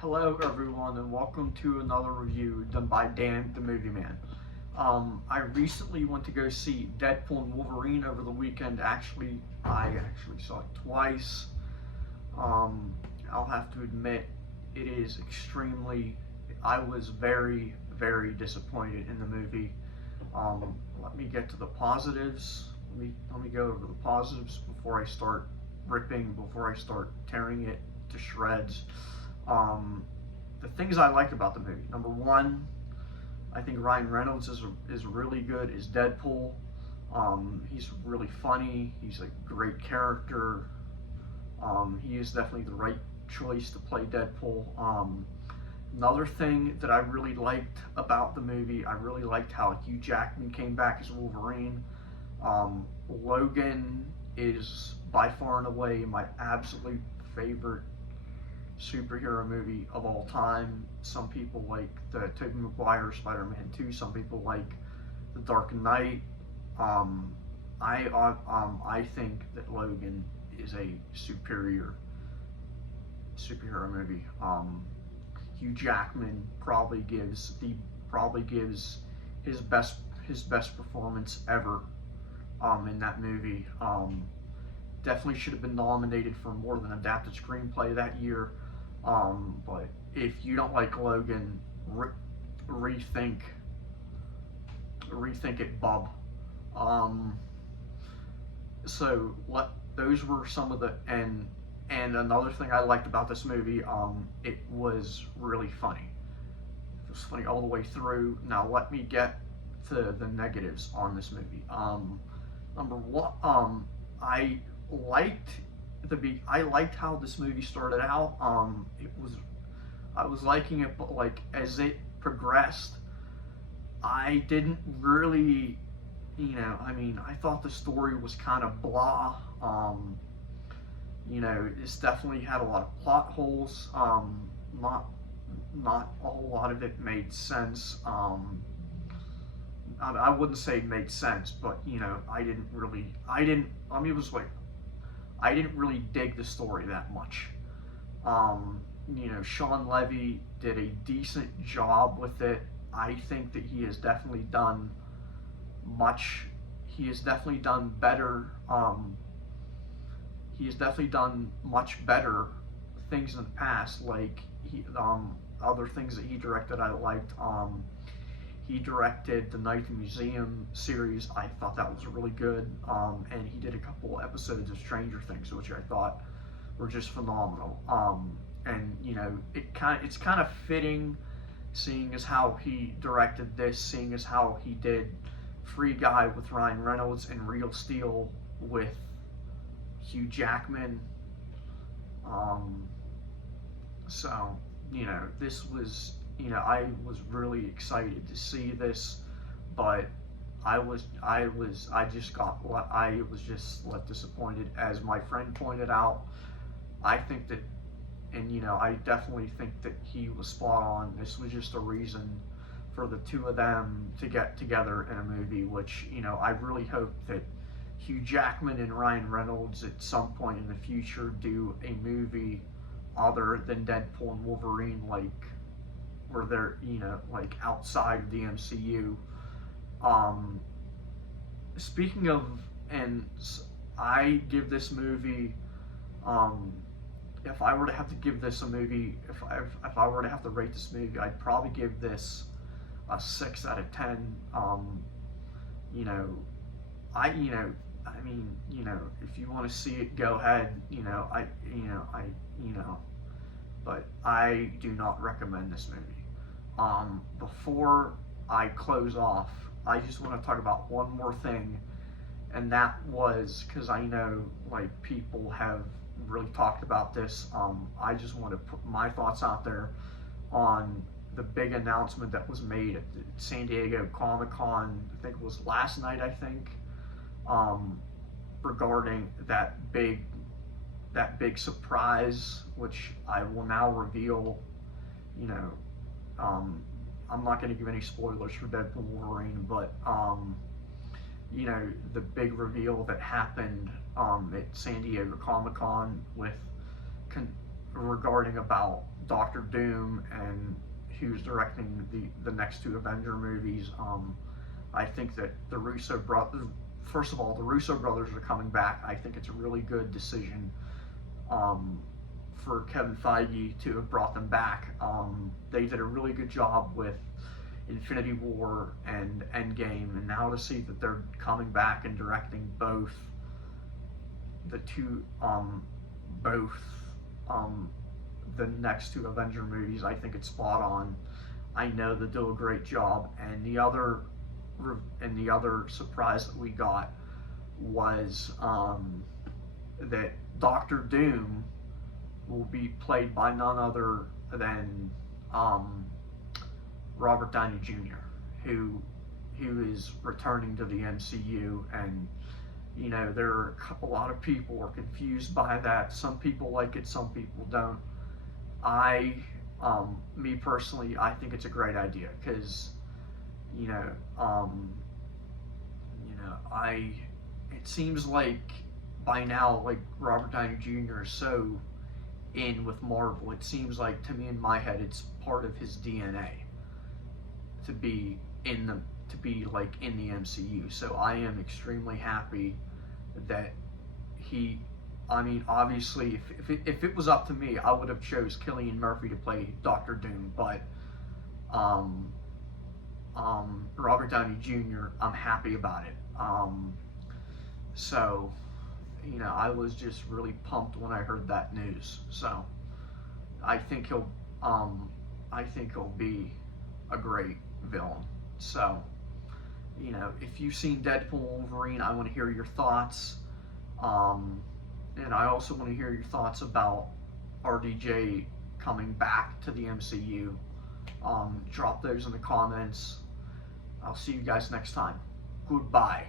Hello, everyone, and welcome to another review done by Dan, the Movie Man. I recently went to go see Deadpool and Wolverine over the weekend. I actually saw it twice. Um, I'll have to admit, it is extremely. I was very, very disappointed in the movie. Let me get to the positives. Let me go over the positives before I start before I start tearing it to shreds. Um, the things I liked about the movie. Number one, I think Ryan Reynolds is really good as Deadpool. He's really funny. He's a great character. He is definitely the right choice to play Deadpool. Another thing that I really liked about the movie, I really liked how Hugh Jackman came back as Wolverine. Logan is by far and away my absolute favorite superhero movie of all time. Some people like the Tobey Maguire Spider-Man 2. Some people like The Dark Knight. Um, I think that Logan is a superior superhero movie. Hugh Jackman probably gives his best his best performance ever in that movie. Definitely should have been nominated for more than adapted screenplay that year. But if you don't like Logan, rethink rethink it, Bob. Um, those were some of the and another thing I liked about this movie, it was really funny. It was funny all the way through. Now let me get to the negatives on this movie. Number one, I liked I liked how this movie started out. I was liking it, but like as it progressed, I didn't really, I thought the story was kind of blah. This definitely had a lot of plot holes. Not not a whole lot of it made sense. I wouldn't say it made sense, but I mean, it was like I didn't really dig the story that much. Sean Levy did a decent job with it. I think that he has definitely done much. He has definitely done better. He has definitely done much better things in the past, like other things that he directed. I liked. He directed the Night at the Museum series. I thought that was really good. And he did a couple episodes of Stranger Things, which I thought were just phenomenal. And it's kind of fitting, seeing as how he directed this, seeing as how he did Free Guy with Ryan Reynolds and Real Steel with Hugh Jackman. Um, this was, I was really excited to see this, but I was just let disappointed. As my friend pointed out, I think that, and I definitely think that he was spot on. This was just a reason for the two of them to get together in a movie, which, I really hope that Hugh Jackman and Ryan Reynolds at some point in the future do a movie other than Deadpool and Wolverine, like where they're like outside of the MCU. Um, Speaking of, and I give this movie, um, if I were to have to give this a movie, if I were to have to rate this movie, I'd probably give this a 6 out of 10. You know, I mean, if you want to see it, go ahead. But I do not recommend this movie. Before I close off, I just want to talk about one more thing, and that was because I know like people have really talked about this. I just want to put my thoughts out there on the big announcement that was made at the San Diego Comic Con. I think it was last night. I think um, regarding that big surprise, which I will now reveal. You know, I'm not going to give any spoilers for Deadpool Wolverine, but the big reveal that happened at San Diego Comic Con with con- regarding about Doctor Doom and who's directing the next two Avenger movies. I think that the Russo brothers, first of all, the Russo brothers are coming back. I think it's a really good decision for Kevin Feige to have brought them back. They did a really good job with Infinity War and Endgame, and now to see that they're coming back and directing both the two, both the next two Avenger movies, I think it's spot on. I know they'll do a great job. And the other surprise that we got was that Doctor Doom will be played by none other than Robert Downey Jr., who is returning to the MCU. And there are a lot of people are confused by that. Some people like it, some people don't. Me personally, I think it's a great idea because, it seems like by now, like Robert Downey Jr. is so in with Marvel. It seems like to me in my head, it's part of his DNA to be in the MCU. So I am extremely happy that obviously, if it was up to me, I would have chose Cillian Murphy to play Doctor Doom, but Robert Downey Jr., I'm happy about it. So, I was just really pumped when I heard that news. So, I think he'll be a great villain. So, if you've seen Deadpool and Wolverine, I want to hear your thoughts. And I also want to hear your thoughts about RDJ coming back to the MCU. Drop those in the comments. I'll see you guys next time. Goodbye.